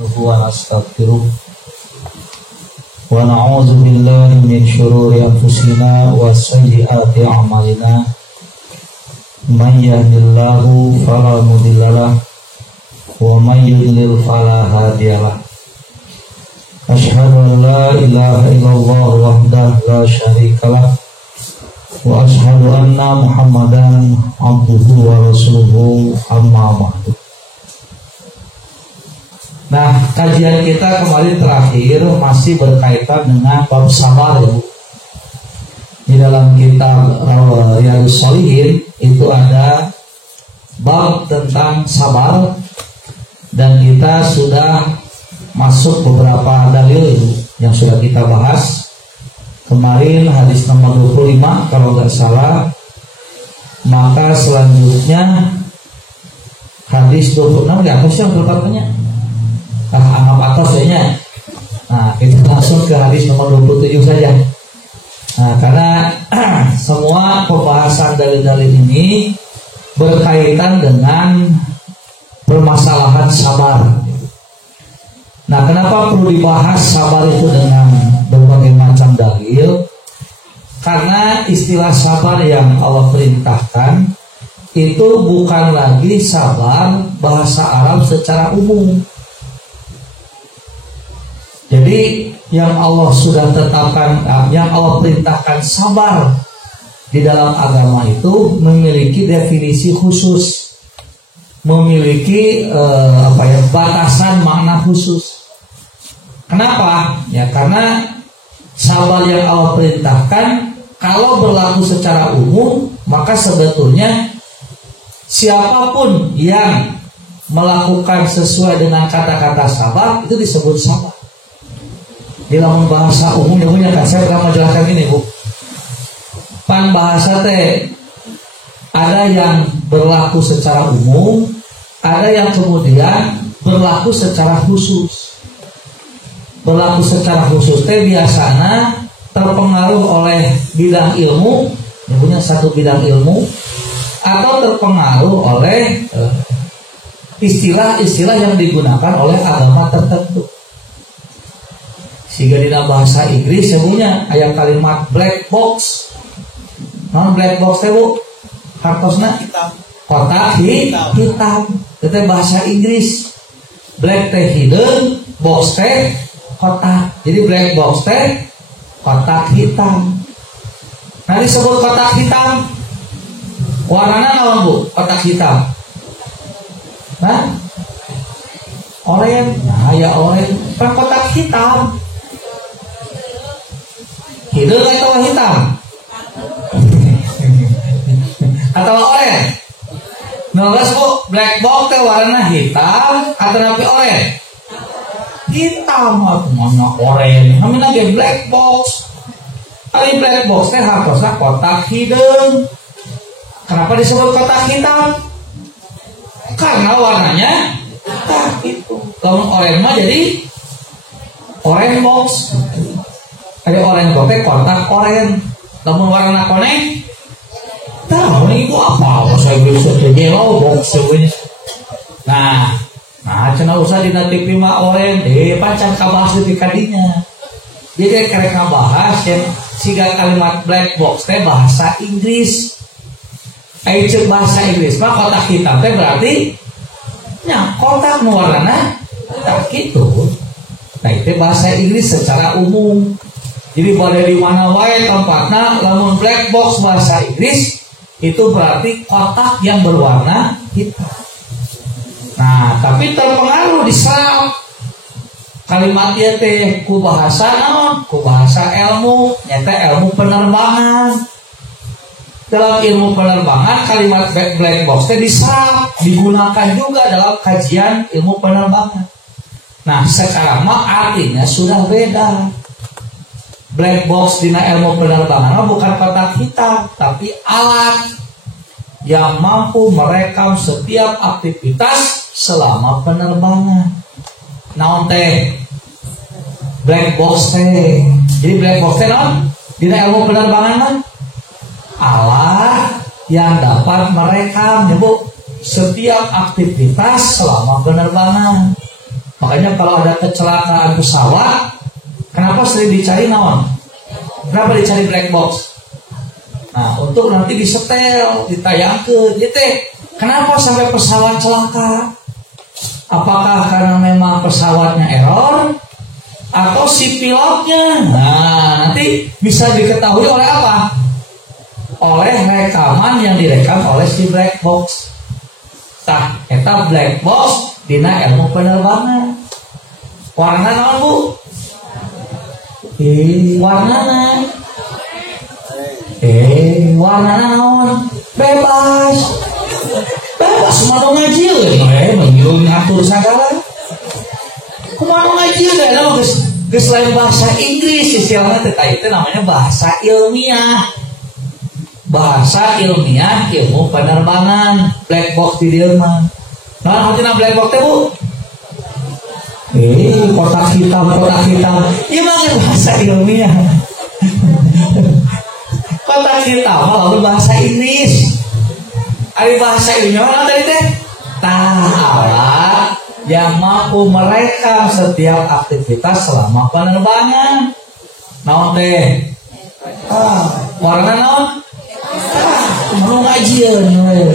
ونستغفره ونعوذ بالله من شرور أنفسنا وسيئات أعمالنا من يهد الله فلا مضل له ومن يضلل فلا هادي له أشهد أن لا إله إلا الله وحده لا شريك له وأشهد أن محمدا عبده ورسوله أما بعد. Nah, kajian kita kemarin terakhir masih berkaitan dengan bab sabar ya. Di dalam kitab Riyadhus Shalihin itu ada bab tentang sabar dan kita sudah masuk beberapa dalil yang sudah kita bahas. Kemarin hadis nomor 25 kalau nggak salah. Maka selanjutnya hadis 26 ya, apa sih yang berikutnya? Anggap atasnya. Nah, kita langsung ke hadis nomor 27 saja. Nah, karena semua pembahasan dalil-dalil ini berkaitan dengan permasalahan sabar. Nah, kenapa perlu dibahas sabar itu dengan berbagai macam dalil? Karena istilah sabar yang Allah perintahkan itu bukan lagi sabar bahasa Arab secara umum. Jadi yang Allah sudah tetapkan, yang Allah perintahkan sabar di dalam agama itu memiliki definisi khusus, memiliki batasan makna khusus. Kenapa? Ya karena sabar yang Allah perintahkan kalau berlaku secara umum, maka sebetulnya siapapun yang melakukan sesuai dengan kata-kata sabar itu disebut sabar. Di dalam bahasa umum yang punya kan, saya pernah menjelaskan ini Bu. Pan bahasa teh ada yang berlaku secara umum, ada yang kemudian berlaku secara khusus. Berlaku secara khusus teh biasanya terpengaruh oleh bidang ilmu, yang punya satu bidang ilmu, atau terpengaruh oleh istilah-istilah yang digunakan oleh agama tertentu. Sehingga di bahasa Inggris saya punya ayat kalimat black box. Non black box teh Bu, hartosna kotak hitam. Itu bahasa Inggris. Black teh hideung, box teh kotak. Jadi black box teh kotak hitam. Nah disebut kotak hitam. Warnanya naon Bu? Kotak hitam. Nah, oranye. Nah, ya oranye. Kan kotak hitam. Hidung atau hitam? Atau oranye? Nulis Bu, black box teh warna hitam atau napi oranye? Hitam atau mana oranye? Namanya ge black box. Ari black box teh hartosna kotak hidung. Kenapa disebut kotak hitam? Karena warnanya hitam itu. Kalau oranye mah jadi orange box. Ada orange box teh kotak orange. Namun warna koneng tahu ini apa saya bisa jelo box sebenarnya. Nah cenah usah dina TV mah orange pancen kabahas di kadinya. Jadi karek ngabahas yang siga kalimat black box teh bahasa Inggris. Ai ceuk bahasa Inggris mah kotak hitam teh berarti nya kotak nu warna tak gitu. Nah itu bahasa Inggris secara umum. Jadi boleh di mana wae tempatnya, lamun black box bahasa Inggris itu berarti kotak yang berwarna hitam. Nah, tapi terpengaruh diserap kalimatnya teh ku bahasa naon? Ku bahasa ilmu, nyata ilmu penerbangan. Dalam ilmu penerbangan kalimat black box teh diserap, digunakan juga dalam kajian ilmu penerbangan. Nah, sekarang mah artinya sudah beda. Black box dina ilmu penerbangan bukan kotak hitam, tapi alat yang mampu merekam setiap aktivitas selama penerbangan. Naon teh? Black box teh. Jadi black box teh naon? Dina ilmu penerbangan mah alat yang dapat merekam ya Bu setiap aktivitas selama penerbangan. Makanya kalau ada kecelakaan pesawat, kenapa sering dicari naon? Kenapa dicari black box? Nah, untuk nanti disetel, ditayangkan, gitu. Kenapa sampai pesawat celaka? Apakah karena memang pesawatnya error atau si pilotnya? Nah, nanti bisa diketahui oleh apa? Oleh rekaman yang direkam oleh si black box. Tah, eta black box dina ilmu penerbangan. Warna naon, Bu? Warnana. Warna naon? Bebas. Bebas kumaha ngaji we, mengilu ngatur sagala. Kumaha ngaji we, ada geus lain bahasa Inggris istilahna teh itu namanya bahasa ilmiah. Bahasa ilmiah ilmu penerbangan, black box di dieu mah. Nah, artinya black box teh, Bu? Kotak hitam. Ieu mah bahasa ilmiah. Kotak hitam lalu bahasa Inggris. Ari bahasa ilmiah mana tadi teh? Alat yang mampu merekam setiap aktivitas selama penerbangan. Naon teh? Warna naon? Mau ngajieun we.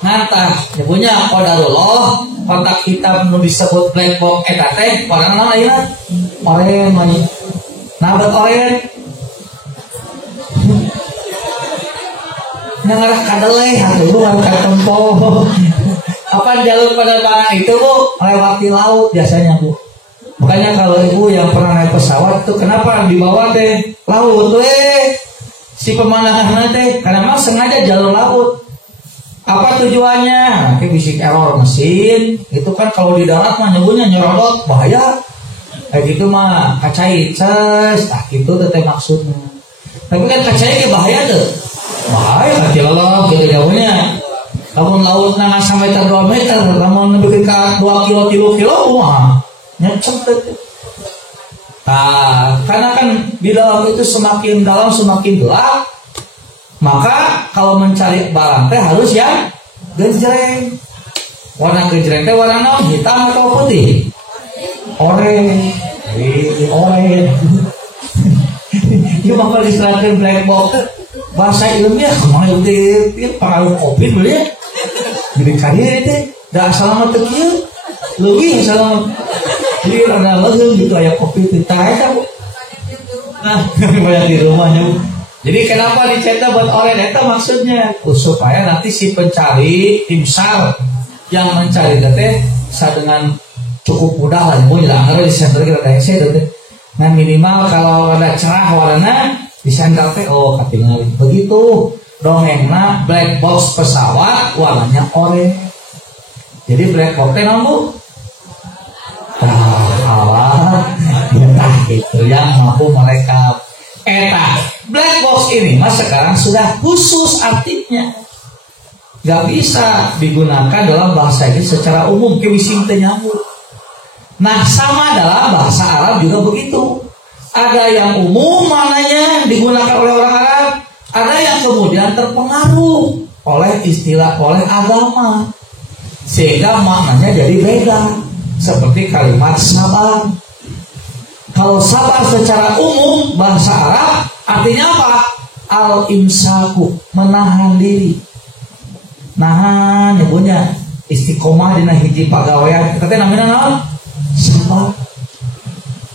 Ngantah, punya qadarullah, kotak hitam nu disebut black box eta teh warna naon ayeuna? Oranye. Nah, bet oranye. Ngarah kadeleh atuh angkat tempo. Apa jalur penerbangan itu, Bu? Melewati laut biasanya, Bu. Makanya kalau Ibu yang pernah naik pesawat tuh kenapa di bawah teh laut si pemandangan teh karena memang sengaja jalur laut. Apa tujuannya? Nanti bisik error mesin. Itu kan kalau di darat mah nyebutnya nyerodot bahaya. Kayak gitu mah kacai ces. Gitu teh maksudnya. Tapi kan kacai bahaya tuh. Bahaya kan Allah gitu jauhnya. Namun laut nang sampai 2 meter, namun lebih ke 2 kilo wah nyecek tuh. Nah, karena kan di dalam itu semakin dalam semakin gelap, maka kalau mencari barang teh harus yang genjreng. Warna genjreng teh warna naon? Hitam atau putih? Oranye. Ieu mah diserahkeun black box. Bahasa ilmiah kemana udah pengaruh kopi dulu ya. Jadi kaya teh da asal teu kieu. Leuwih asal jadi ada langsung gitu aya kopi teh eta. Nah, banyak di rumahnya. Jadi kenapa dicetak buat oranye eta maksudnya supaya nanti si pencari tim SAR yang mencari teh dengan cukup mudah lah nyebut di center kita teh teh. Nah, minimal kalau ada cerah warna di sendal teh katingali begitu dongengna black box pesawat warnanya oranye. Jadi black box teh naon, Bu? Itu yang mampu merekam. Black box ini mas sekarang sudah khusus artinya, gak bisa digunakan dalam bahasa ini secara umum kewising teh nyambung. Nah, sama dalam bahasa Arab juga begitu. Ada yang umum maknanya digunakan oleh orang Arab, ada yang kemudian terpengaruh oleh istilah oleh agama sehingga maknanya jadi beda. Seperti kalimat sabar. Kalau sabar secara umum bahasa Arab artinya apa? Al-imsaku, menahan diri. Nahan nyebutnya istiqomah dina hiji pagawean. Kita namanya naon? Sabar.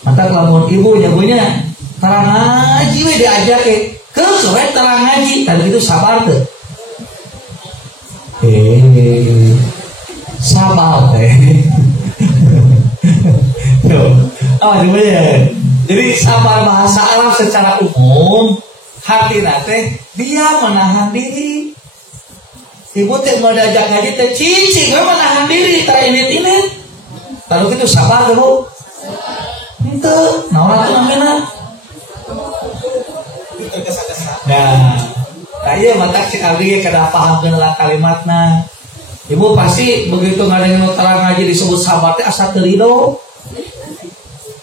Mantap lamun ibu nyebutnya tarang ngaji we diajak ke sore tarang ngaji dan itu sabar tuh. Sabar teh. Gimana? Jadi sabar bahasa Arab secara umum hati teh dia menahan diri. Ibu teh mau diajak ngaji teh cicing we menahan diri tah ini. Lalu itu sabar tuh, Bu. Itu naon atuh namina? Nah, ieu mata cek abdi kada pahamkeun lah kalimatna. Ibu pasti begitu ngadengin terang ngaji disebut sabar teh asa teu ridho.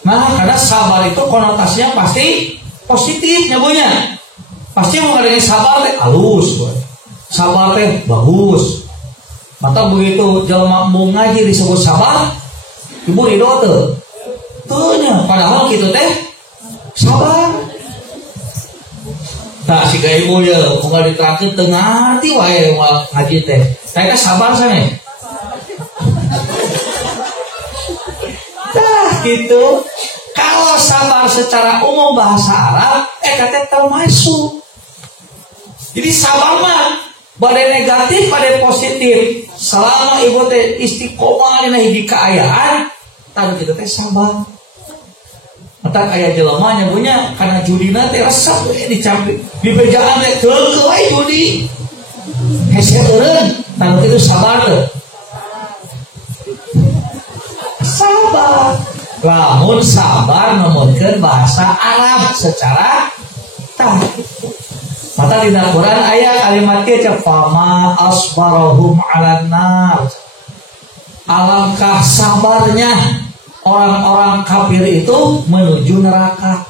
Nah, karena sabar itu konotasinya pasti positif nyabunya. Pasti mau ngadengin sabar teh halus. Sabar teh bagus. Mata begitu jelema mau ngaji disebut sabar Ibu ridho tuh nya padahal gitu teh sabar. Nah si ibu ya bukan diterangkan tengah hati wae ngaji teh. Saya sabar sana. Nah gitu. Kalau sabar secara umum bahasa Arab, kata termasuk. Jadi sabar mah badai negatif, badai positif. Selama ibu teh istiqomah dina hiji kaayaan, tadi kita teh sabar. Entar aya jelema nya punya kana judina teh resep we dicampi. Di bejaan teh keuleuh we judi. Hese eureun, tadi itu sabar teh. Sabar. Lamun sabar numutkeun bahasa Arab secara mata di Quran ayat kalimatnya cefama asbarahum 'alan nar. Alangkah sabarnya orang-orang kafir itu menuju neraka.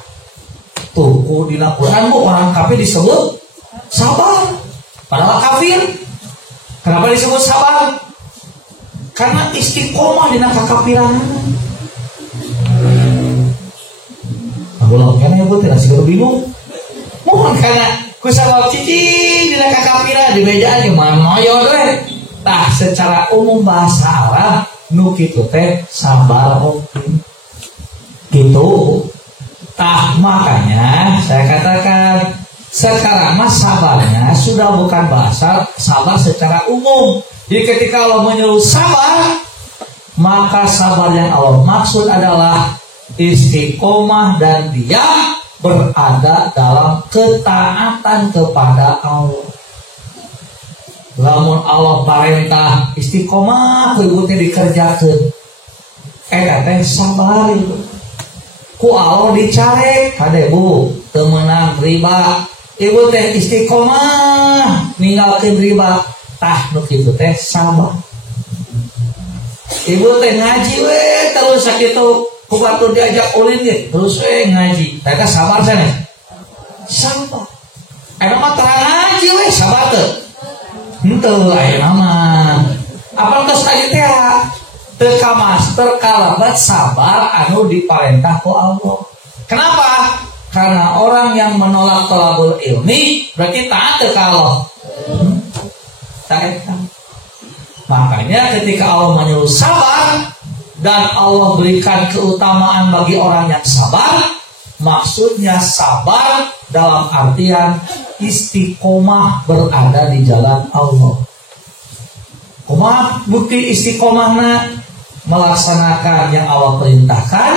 Tuh di Quran orang kafir disebut sabar padahal kafir. Kenapa disebut sabar? Karena istiqomah di kekafiran. Ulang karena ibu tidak sih bingung. Mohon karena kusabab cici dina kakafiran di bejaan di mana moyo we. Tah secara umum bahasa Arab nu kitu teh sabar gitu. Tah makanya saya katakan sekarang mah sabarnya sudah bukan bahasa sabar secara umum. Jadi ketika Allah menyuruh sabar, maka sabar yang Allah maksud adalah istiqomah dan dia berada dalam ketaatan kepada Allah. Lamun Allah perintah istiqomah kudu dikerjakeun. Teh sabar itu. Ku Allah dicari kade Bu teu meunang riba. Ibu teh istiqomah ninggalkeun riba. Tah nu kitu teh sabar. Ibu teh ngaji we terus sakitu kubatur diajak ulin ge terus ngaji. Eta sabar cenah. Sabar. Aya mah terang ngaji we sabar teu. Henteu aya mah. Apal geus tadi teh teu kamaster kalabat sabar anu diparentah ku Allah. Kenapa? Karena orang yang menolak thalabul ilmi berarti taat teu ka Allah. Taat. Makanya ketika Allah menyuruh sabar dan Allah berikan keutamaan bagi orang yang sabar, maksudnya sabar dalam artian istiqomah berada di jalan Allah. Kumaha bukti istiqomahna? Melaksanakan yang Allah perintahkan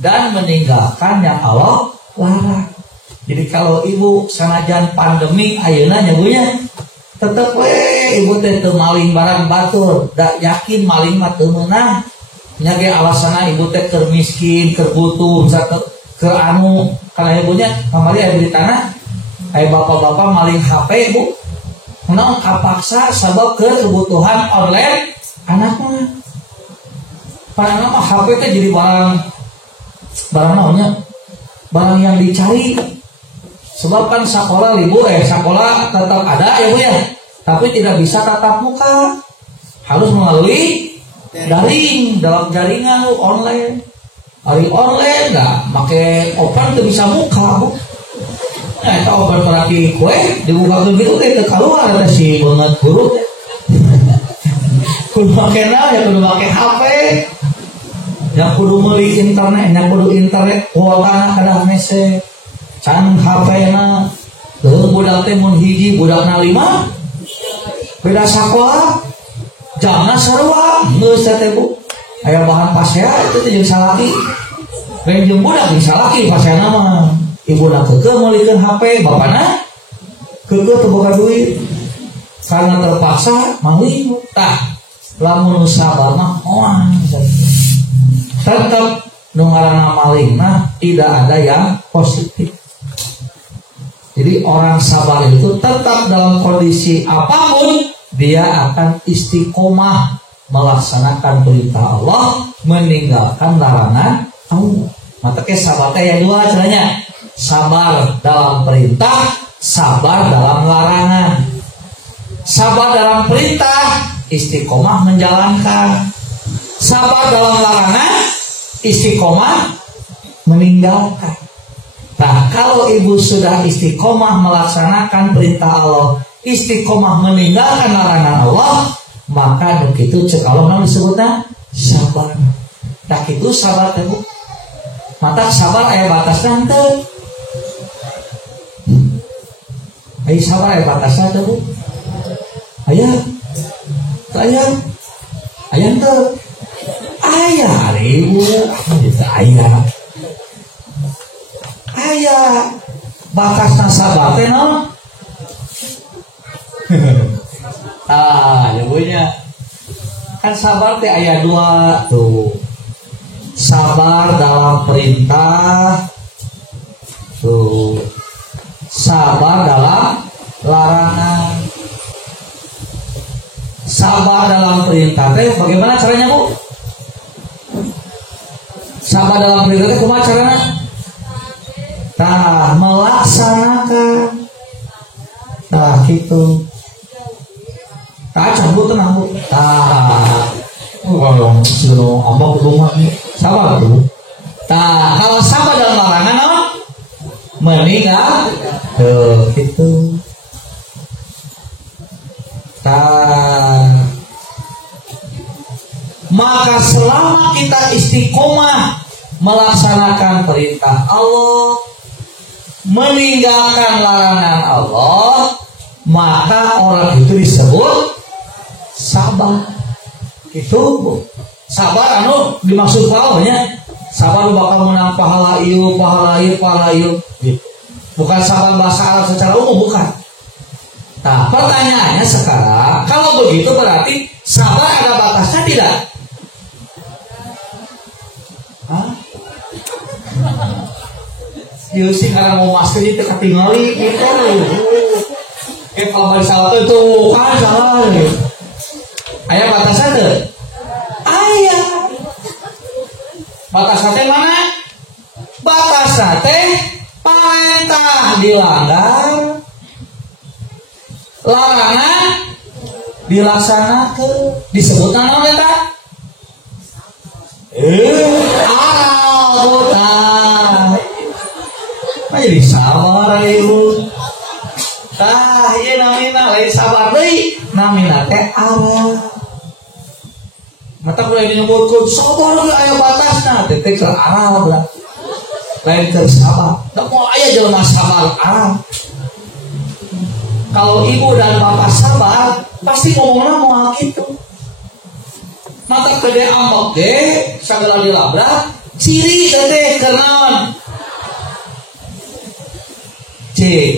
dan meninggalkan yang Allah larang. Jadi kalau ibu sanajan pandemi ayeuna nya Bu nya tetep we ibu teh teu maling barang batur, da yakin maling mah teu meunang. Nya ge alasana ibu teh keur miskin, keur butuh, keur anu kana ibunya kamari aya beritana aya bapak-bapak maling HP Bu. Naon kapaksa sabab keur kebutuhan online anakna. Padahal mah HP teh jadi barang naonnya? Barang yang dicari. Sebab kan sekolah libur sekolah tetap ada ya Bu ya. Tapi tidak bisa tatap muka. Harus melalui daring dalam jaringan online. Hari online enggak make open teu bisa muka Bu. Eta open terapi kue dibuka gitu teh teu kaluar eta si beungeut guru. Kudu make naon ya kudu make HP. Ya kudu meuli internet, ya kudu internet kuotana kada mese. Can HP-na teu budak teh mun hiji budakna 5 beda sakola jangan sarua geus teh Bu aya bahan pasea itu teh jeung salaki lain jeung budak jeung salaki paseana mah ibuna keukeuh meulikeun HP bapana keukeuh teu boga duit karena terpaksa meuli tah lamun sabar mah moal tetep nu ngaranna maling mah tidak ada yang positif. Jadi orang sabar itu tetap dalam kondisi apapun dia akan istiqomah melaksanakan perintah Allah, meninggalkan larangan Allah. Maka sabar teh yang dua caranya. Sabar dalam perintah, sabar dalam larangan. Sabar dalam perintah, istiqomah menjalankan. Sabar dalam larangan, istiqomah meninggalkan. Nah, kalau ibu sudah istiqomah melaksanakan perintah Allah, istiqomah meninggalkan larangan Allah, maka begitu cek Allah namanya disebutnya sabar. Nah itu sabar teh bu. Mata sabar aya batasna teu. Ai sabar aya batasna teu bu. Aya teu. Aya ibu. Aya batasna sabar teh naon? Ya punya kan sabar teh ayat 2 tuh. Sabar dalam perintah tuh. Sabar dalam larangan. Sabar dalam perintah teh bagaimana caranya bu? Sabar dalam perintah teh kumaha caranya? Tah melaksanakan. Tah gitu. Tah cabut tenang bu. Tah. Kalau sudah ambak rumah sabar tuh. Tah kalau sabar dalam larangan no? Meninggal. Tuh gitu. Tah. Maka selama kita istiqomah melaksanakan perintah Allah, meninggalkan larangan Allah, maka orang itu disebut sabar. Itu sabar anu dimaksud pahalanya. Sabar bakal menang pahala ieu. Bukan sabar bahasa Arab secara umum, bukan. Nah, pertanyaannya sekarang, kalau begitu berarti sabar ada batasnya tidak? Hah? Dia sih karena mau masker itu ketinggali gitu. Kalau salah itu kan salah. Ayah batasnya tuh. Ayah. Batasnya teh mana? Batasnya teh perintah dilanggar, larangan dilaksanakan. Disebut nama eta? Arah. Jadi sabar ibu. Tah ieu namina lain sabar deui, namina teh arah. Mata kudu disebutkeun sabar ge aya batasna, teh teh arah lah. Lain teh sabar. Da moal aya jelema sabar arah. Kalau ibu dan bapak sabar, pasti ngomongna moal kitu. Mata gede ambek ge sagala dilabrak, ciri teh kenaon?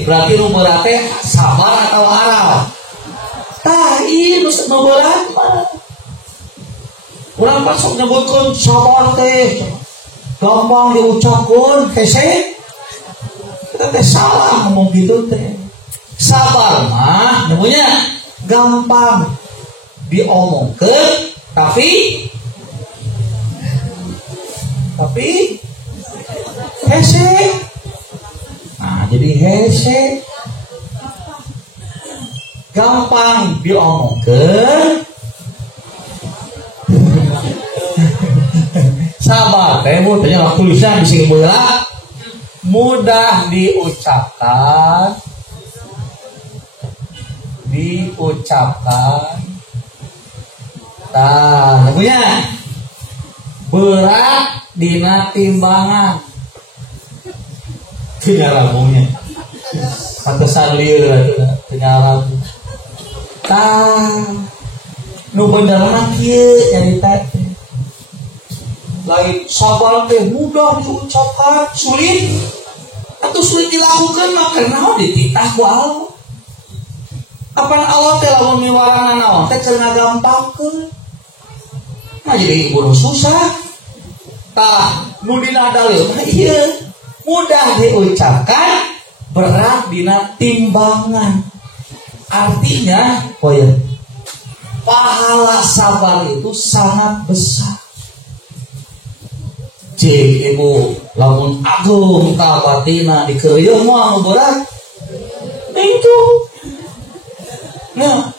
Berarti nu berat teh sabar atau arah? Tah ieu nu berat mah. Urang pas sok nyebutkeun sabar teh gampang diucapkeun hese. Kita teh salah ngomong gitu teh. Sabar mah namanya gampang diomongkeun tapi hese. Nah, jadi hese gampang diomongkeun. Sabar teh tanya tulisan di sini mudah diucapkan. Nah, lagunya berat dina timbangan. Tinggal lagunya. Pantesan lieur tinggal lagu. Tah, nu bener mah kieu nyarita teh. Lain sabar teh mudah diucapkan, sulit atau sulit dilakukan mah karena dititah ku Allah. Apa Allah teh lamun miwarana naon teh cenah gampangkeun. Nah jadi ibu susah. Tah nu dina dalil mah ieu mudah diucapkan, berat dina timbangan. Artinya, pahala sabar itu sangat besar. Cik ibu lamun agung tabatina dikeuyeuh moal berat. Itu. Nah.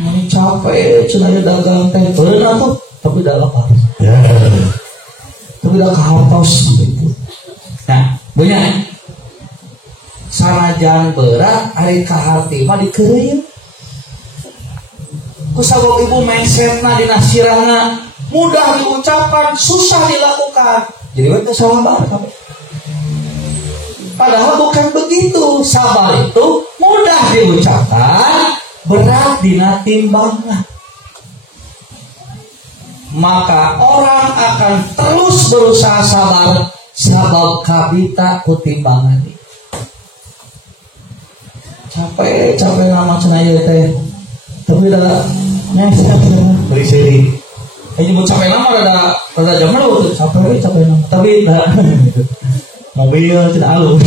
Ini capek cenah dagang teh. Beun atuh tapi udah lapar. Ya. Tapi udah kehaus gitu. Nah, punya sanajan berat hari kahati mah dikereun. Ku sabab ibu mindsetna dina sirahna mudah diucapkan, susah dilakukan. Jadi we sabar. Padahal bukan begitu. Sabar itu mudah diucapkan, berat dina timbangan. Maka orang akan terus berusaha sabar sabab kabita kutimbangan. Capek nama cenaya teh. Tapi udah ngeset beri seri. Ini mau capek nama rada jam lu capek nama. Tapi mobil tidak halus.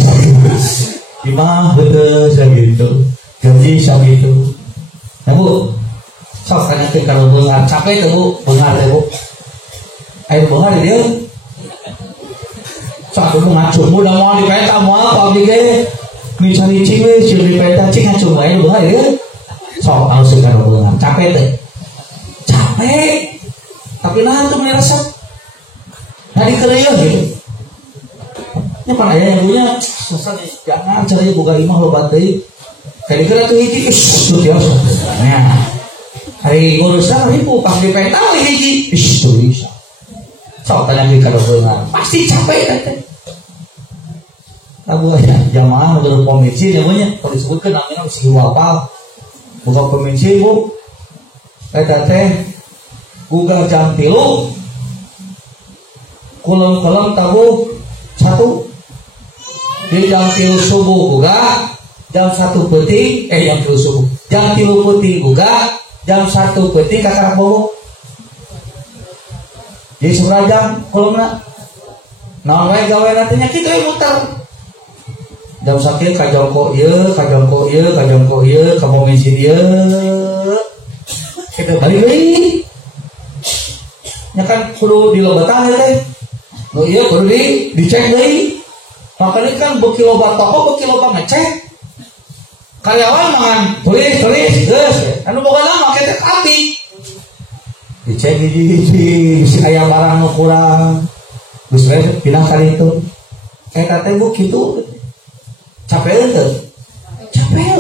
Imah betul segitu. Gaji segitu. Nah Bu, sok tanyakan kalau bengar capek tuh Bu, bengar deh Bu. Ayo bengar dia. Sok aku ngacung udah mau dipeta mau apa bige. Mencari cewek ciri dipeta cing ngacung aja bengar dia. Sok harus kalau bengar capek deh. Capek. Tapi nah tuh merasa. Nah dikereun gitu. Ini pan aya yang punya susah jangan caranya buka imah lo batai. Kayak dikira tuh hiji tuh biasa. Nah. Hari ngurusan ribu pas dipeta hiji tuh bisa. Sok tanya di kalau benar pasti capek teh. Tahu ya jamaah udah komisi namanya kalau disebutkan namanya si wapal. Buka komisi Bu. Eta teh gugah jam 3. Kulon-kulon tabu 1. Di jam 3 subuh gugah, jam 1 peuting jam 3 subuh. Jam 3 peuting gugah, jam 1 peuting kakak bobo. Jadi seberajam kulomna. Naon wae gawe nantinya kitu muter. Jam sakit kajongko ieu, kajongko ieu, kajongko ieu, ka pomisi ieu. Kita balik deui. Nya kan kudu dilobatan teh. Nu ieu kudu dicek deui. Makanya kan beki loba toko, beki loba ngecek. Karyawan mangan tulis geus. Anu boga nama ketek api. Dicek hiji-hiji, si aya barang nu kurang. Geus we pindah ka ditu. Eta teh Bu kitu. Capek teh. Capek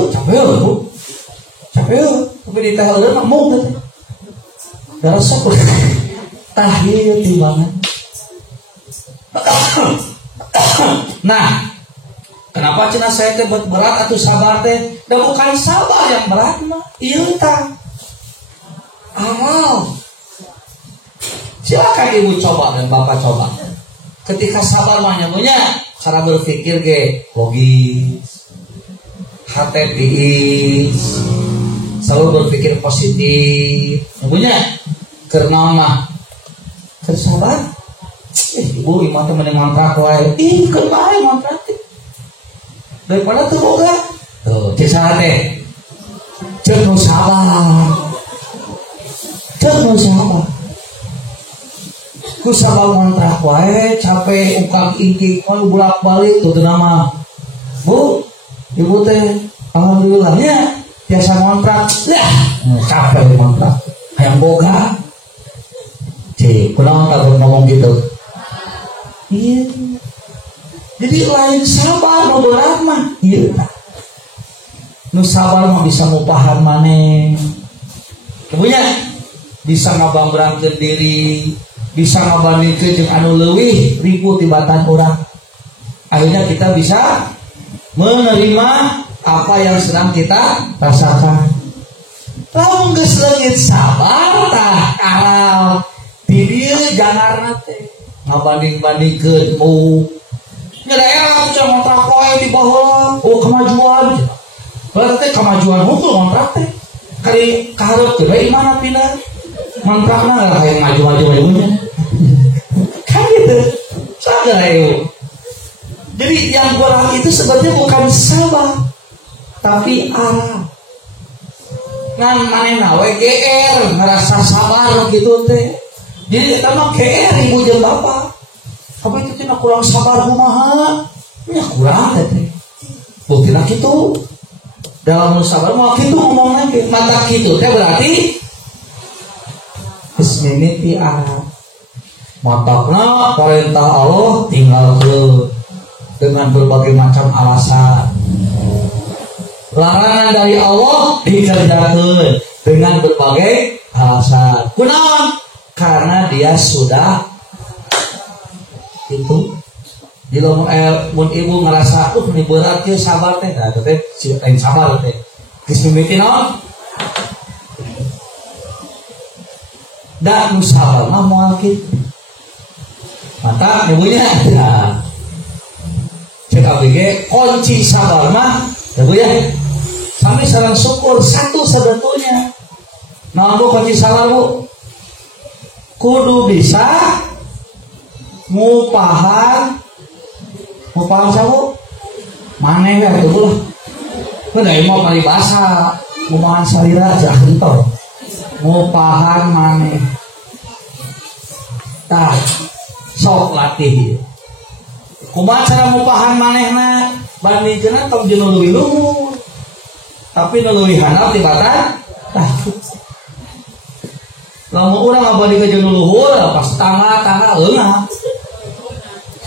Bu. Capek. Tapi di teh eureun mah mung teh. Darasa ku. Tah ieu timbangan. Nah, kenapa cina saya teh berat atau sabar teh? Dan bukan sabar yang berat mah, ieu tah amal. Silakan ibu coba dan bapak coba. Ketika sabar mah nyamunya cara berpikir ge logis, hati tiis, selalu berpikir positif. Nyamunya karena mah tersabar. Ibu imah teh mending mantrak wae. Ih, keur bae mantrak teh. Daripada teu boga. Tuh, cek saha teh? Cek nu sabar. Ku sabar mantrak wae, capek ukang ingking kalau bolak-balik tuh nama. Bu, ibu teh alhamdulillahnya biasa mantrak. Yah, capek mantrak. Hayang boga. Cek, kunaon takut ngomong gitu. Iya. Jadi lain sabar nu berat mah ieu tah. Nu sabar mah bisa ngupahan maneh. Kemudian bisa ngabambrangkeun diri, bisa ngabandingkeun jeung anu leuwih ribu tibatan urang. Akhirnya kita bisa menerima apa yang sedang kita rasakan. Lamun geus leungit sabar tah kalau di dieu jangarna teh ngabanding-bandingkeun nya daerah cuma kontrak wae di bawah kemajuan berarti kemajuan hukum kontrak teh kali kaharep teh bae imana pindah kontrakna enggak kayak maju-maju nya kan gitu sadar. Jadi yang berat itu sebenarnya bukan sabar tapi arah ngan manehna we GR ngerasa sabar gitu teh. Jadi kita mah GR ibu jeung bapak. Apa itu tina kurang sabar kumaha? Ya kurang teh. Buktina kitu. Dalam sabar mah kitu ngomongna ge. Mata kitu teh berarti Ismimiti matokna perintah Allah tinggal ke dengan berbagai macam alasan. Larangan dari Allah dikerjakan dengan berbagai alasan. Kenapa? Karena dia sudah itu. Di mun ibu ngerasa ini berat ya sabar teh, nah teh lain sabar teh. Kismimiti naon? Dan sabar mah moal kitu. Mata ibunya ya. Cek ABG kunci sabar mah ya Bu ya. Sampai sareng syukur satu sebetulnya. Nah Bu kunci sabar Bu. Kudu bisa ngupahan siapa Bu? Maneh ya itu Bu. Kedai mau kali bahasa ngupahan salira aja kentor. Ngupahan maneh. Tah sok latih. Kumaha cara ngupahan manehna? Bandingkeun tong jeung nu leuwih luhur. Tapi nu leuwih handap tibatan tah. Lamun urang ngabandingkeun jeung nu luhur pas tangga eunah.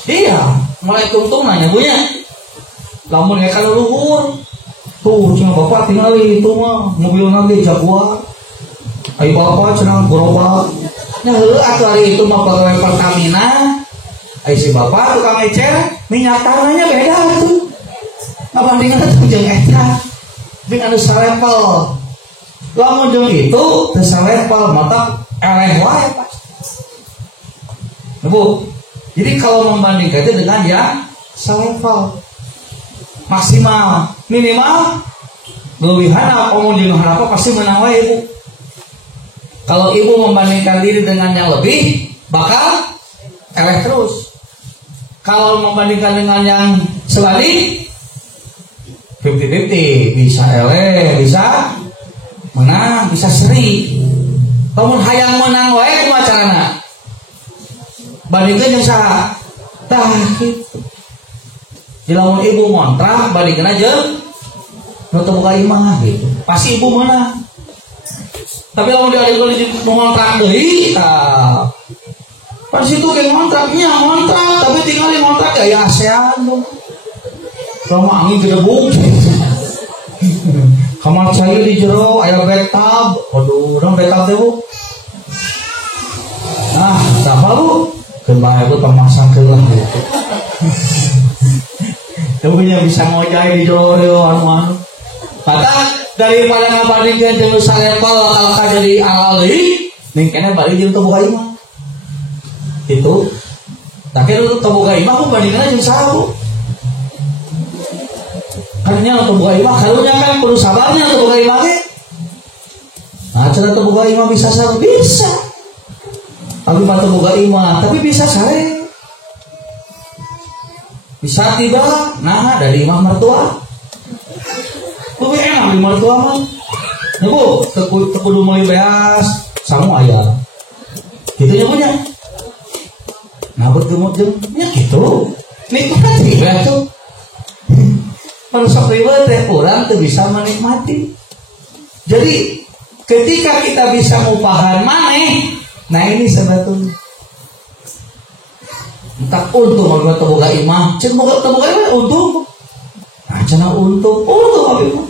Iya, mulai tungtung nanya Bu nya. Lamun ngeka nu luhur. Tuh, cenah bapak tinggal itu mah mobilna ge Jaguar. Ai bapak cenah gerobak. Nya heueuh atuh ari itu mah pegawai Pertamina. Ai si bapak tukang ecer, minyak tanahnya beda tuh. Ngabandingkeun tuh jeung eta. Jeung anu sarempel. Lamun jeung itu teu sarempel, mata eleh wae, Pak. Bu, jadi kalau membandingkan itu dengan yang sarempel maksimal, minimal lebihan komo jeung harapa pasti menang wae, Bu. Kalau ibu membandingkan diri dengan yang lebih, bakal eleh terus. Kalau membandingkan dengan yang sebalik, 50-50, bisa eleh, bisa menang, bisa seri. Namun hayang menang wae kumaha carana? Bandingkeun jeung saha? Tah kitu. Lamun ibu ngontrak bandingkeun aja nu teu boga imah gitu. Pasti ibu menang. Tapi lamun dia ngontrak deui tah pas itu kayak ngontraknya ngontrak, tapi tinggal di ngontrak ya ASEAN dong. Kalau angin gedebuk, kamar saya di jero, ayah bathtub, waduh, orang bathtub deh Bu. Nah, siapa Bu? Kembali Bu pemasang kelah gitu. Tebunya bisa ngojai di jero, anu. Maka daripada ngabandingkeun jeung sarempel alka jadi alali, ning kene bari jeung teu boga imah. Itu tapi lu teboga imah ku bandingkeun jeung saha Bu? Karena teboga imah karunya kan kudu sabarnya teboga imah ge. Nah, cara teboga imah bisa sare bisa. Tapi mah teboga imah, tapi bisa sare. Bisa tidak? Nah, dari imah mertua. Lebih enak di mertua mah. Ya Bu, teu kudu meuli beas, samu aya. Kitu nya punya. Nah bergemuk jengnya gitu. Nikmati ya tuh. Kalau sok ribet teh orang tuh bisa menikmati. Jadi ketika kita bisa ngupahan maneh, nah ini sebetulnya. Entah untung kalau teu boga imah, ceun boga teu boga imah untung. Nah cenah untung abi mah.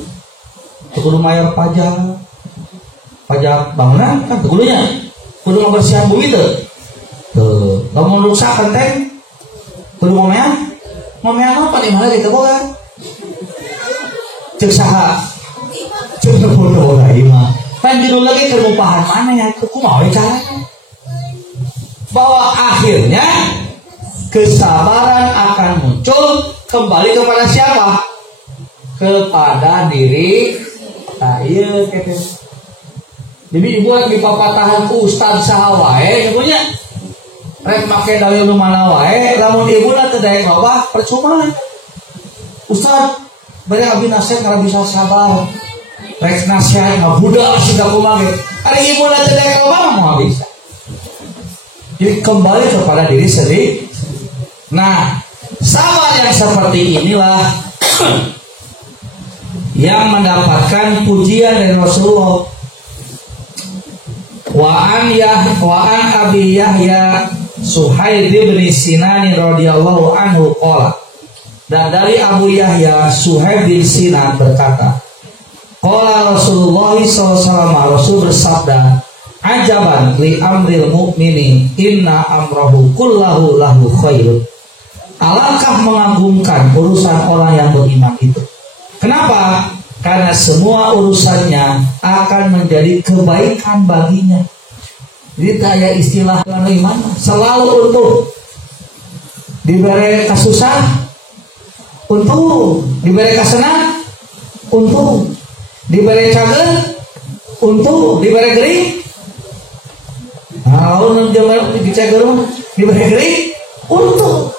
Teu kudu mayar pajak bangunan kan teu kudunya. Kudu ngabersihan bumi teu. Tuh, kalau mau rusak penting, perlu ngomean apa nih malah gitu kan? Cek saha, cek terfoto lagi mah. Kan judul lagi kerupahan mana ya? Aku mau caranya. Bahwa akhirnya kesabaran akan muncul kembali kepada siapa? Kepada diri. Nah iya gitu. Jadi ibu lagi papatahan ku ustad saha wae, ibunya. Rek make dalil nu mana wae, lamun ibuna teu daek loba percuma. Ustaz, bari abdi nasihat kalau bisa sabar. Rek nasihat ngabudak sudah kumaha ge. Ari ibuna teu daek loba mah bisa. Jadi kembali kepada diri sendiri. Nah, sabar yang seperti inilah yang mendapatkan pujian dari Rasulullah. Wa an Abi Yahya Suhaid bin Sinan radhiyallahu anhu qala. Dan dari Abu Yahya Suhaib bin Sinan berkata, qala Rasulullah SAW, Rasul bersabda, ajaban li amril mu'mini inna amrahu kullahu lahu khairun. Alangkah mengagumkan urusan orang yang beriman itu. Kenapa? Karena semua urusannya akan menjadi kebaikan baginya. Jadi kayak istilah orang iman selalu untung. Diberi kasusah untung, diberi kasenang untung, diberi cager untung, diberi gering. Nah, lalu di cager diberi gering untung.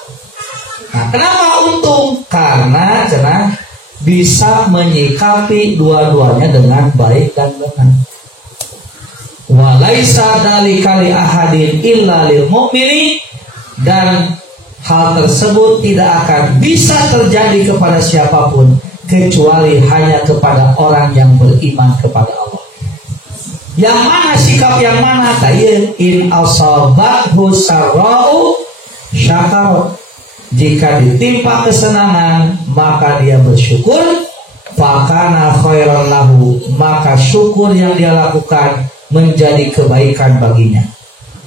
Nah, kenapa untung? Karena cenah bisa menyikapi dua-duanya dengan baik dan benar. Walaisa dzalika li ahadin illa lil mu'mini, dan hal tersebut tidak akan bisa terjadi kepada siapapun kecuali hanya kepada orang yang beriman kepada Allah. Yang mana sikap yang mana? In asabathu sarra'u syakara. Jika ditimpa kesenangan maka dia bersyukur, fakana khairan lahu, maka syukur yang dia lakukan menjadi kebaikan baginya.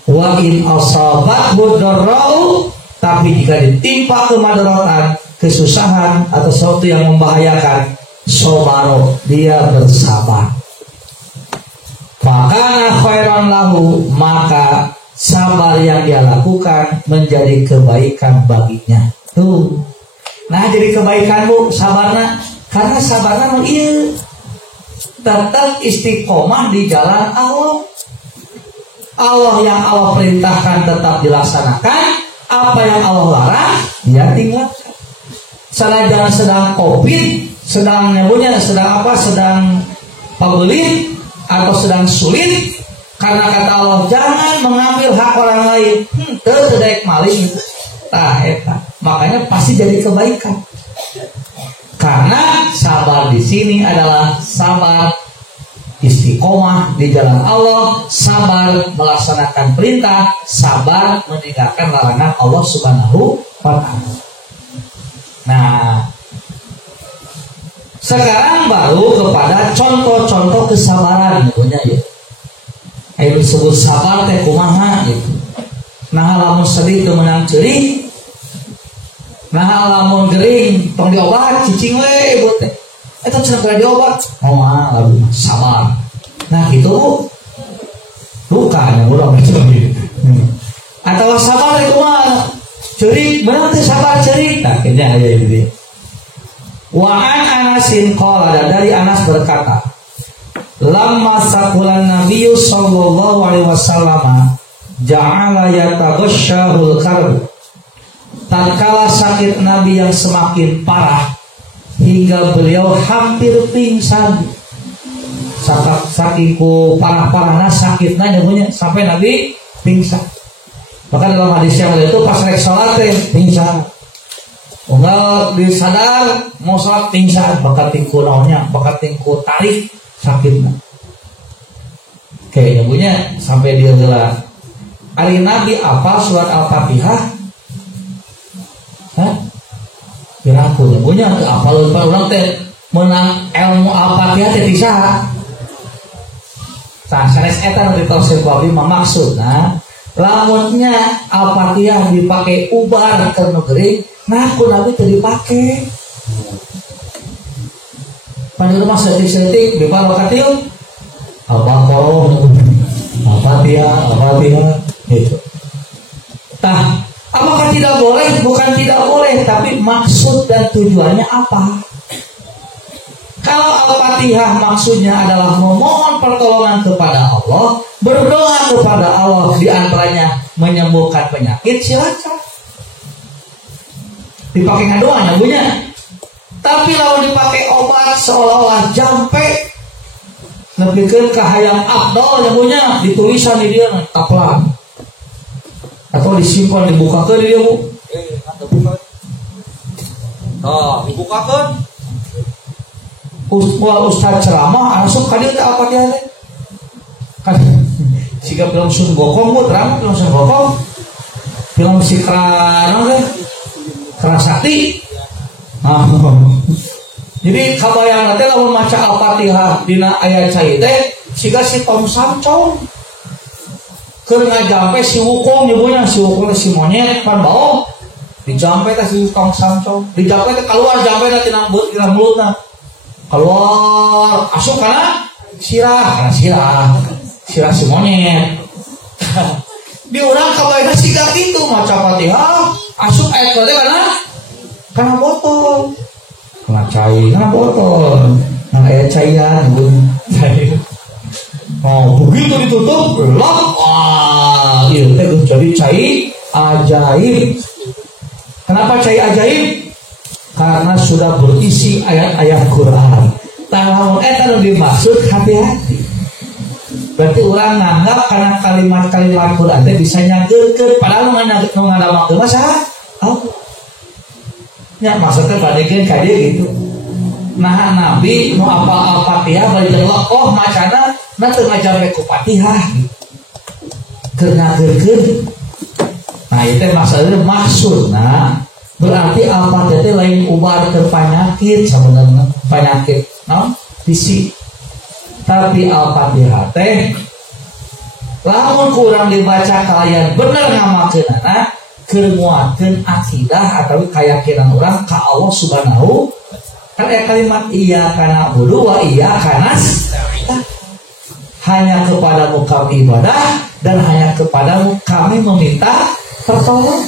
Wa in asabathu dharra'u, tapi jika ditimpa kemadaratan, kesusahan atau sesuatu yang membahayakan, sobaro, dia bersabar. Fakana khairan lahu, maka sabar yang dia lakukan menjadi kebaikan baginya. Tuh. Nah, jadi kebaikan bu, sabarna. Karena sabarna iya tetap istiqomah di jalan Allah. Allah yang Allah perintahkan tetap dilaksanakan, apa yang Allah larang dia tinggalkan. Sanajan sedang COVID, sedang nyebunya, sedang apa, sedang pabelit atau sedang sulit, karena kata Allah jangan mengambil hak orang lain, tersedek maling itu. Makanya pasti jadi kebaikan. Karena sabar di sini adalah sabar istiqomah di jalan Allah, sabar melaksanakan perintah, sabar meninggalkan larangan Allah Subhanahu wa ta'ala. Nah, sekarang baru kepada contoh-contoh kesabaran punya ya. Ayo disebut sabar teh kumaha gitu. Nah, lamun sedih teu menang ceurik. Nah, lamun gering tong diobat cicing we ibu teh. Eta cenah diobat. Moal lalu sabar. Nah, gitu bukan yang urang itu. Atau sabar itu mah ceurik, benar teh sabar ceurik. Nah, kayaknya aya ini. Wa an Anasin qala, dari Anas berkata, lamma saqulan Nabi sallallahu alaihi wasallam ja'ala yataghashshahul karb. Tatkala sakit Nabi yang semakin parah hingga beliau hampir pingsan. Saking parah-parahna sakitnya nyebunya sampai Nabi pingsan. Bahkan dalam hadis yang lain itu pas rek salat pingsan. Unggal disadar mau salat pingsan, bakat tingku naonnya, bakat tingku tarik sakitnya. Kayak nyebunya sampai dia gelar. Ari Nabi apa surat Al-Fatihah? Kira aku nyebunya apa lupa ulang teh menang ilmu Al-Fatihah teh bisa. Sanes eta nu ditafsir babi maksudna lamunnya Al-Fatihah dipakai ubar ke negeri, nah ku Nabi teu dipake. Pada rumah setik-setik di barokatium Al-Baqarah, Al-Fatihah gitu. Tah, apakah tidak boleh? Bukan tidak boleh, tapi maksud dan tujuannya apa? Kalau Al-Fatihah maksudnya adalah memohon pertolongan kepada Allah, berdoa kepada Allah, di antaranya menyembuhkan penyakit, silakan dipakai ngadoa nyabunya. Tapi kalau dipakai obat seolah-olah jampe nepikeun ka hayang afdal nyabunya, ditulisan di dia taplan atau disimpan dibukakeun di dia bu. Dibukakeun. Ustaz ceramah langsung ka dieu apa dia teh? Siga film Sun Gokong bu, drama film Sun Gokong, film si Kerasakti. Jadi kabayang nanti lamun maca Al-Fatihah dina ayat cai teh siga si Tom Samcong keur ngajampe si Wukong nyebutnya si Wukong si monyet pan baong dijampe teh si Tom Samcong dijampe teh keluar jampe teh tina mulutna keluar asup kana sirah si monyet di urang kabayang siga kitu maca Fatihah asup ayat teh kana botol kena cai, kena botol, nah ayat cairan, begitu ditutup, lock, wah, itu jadi cai ajaib. Kenapa cai ajaib? Karena sudah berisi ayat-ayat Quran. Tahun itu dimaksud hati-hati. Berarti orang nganggap karena kalimat-kalimat Quran itu bisa nyagirkan, padahal ngadamakeun masa, ya maksudnya balikin kayak gitu. Nah Nabi mau apa Fatihah balik Allah oh macana nanti ngajampe ku Fatihah kena gerger. Nah itu maksudnya maksud. Nah berarti apa itu lain ubar ke penyakit sebenarnya penyakit, no? Fisik. Tapi Al-Fatihah teh lamun kurang dibaca kalian bener ngamakeunana kemuatkan akidah atau keyakinan orang ke Allah Subhanahu kan kalimat iya kana budu wa iya kana hanya kepadamu kami ibadah dan hanya kepadamu kami meminta pertolongan.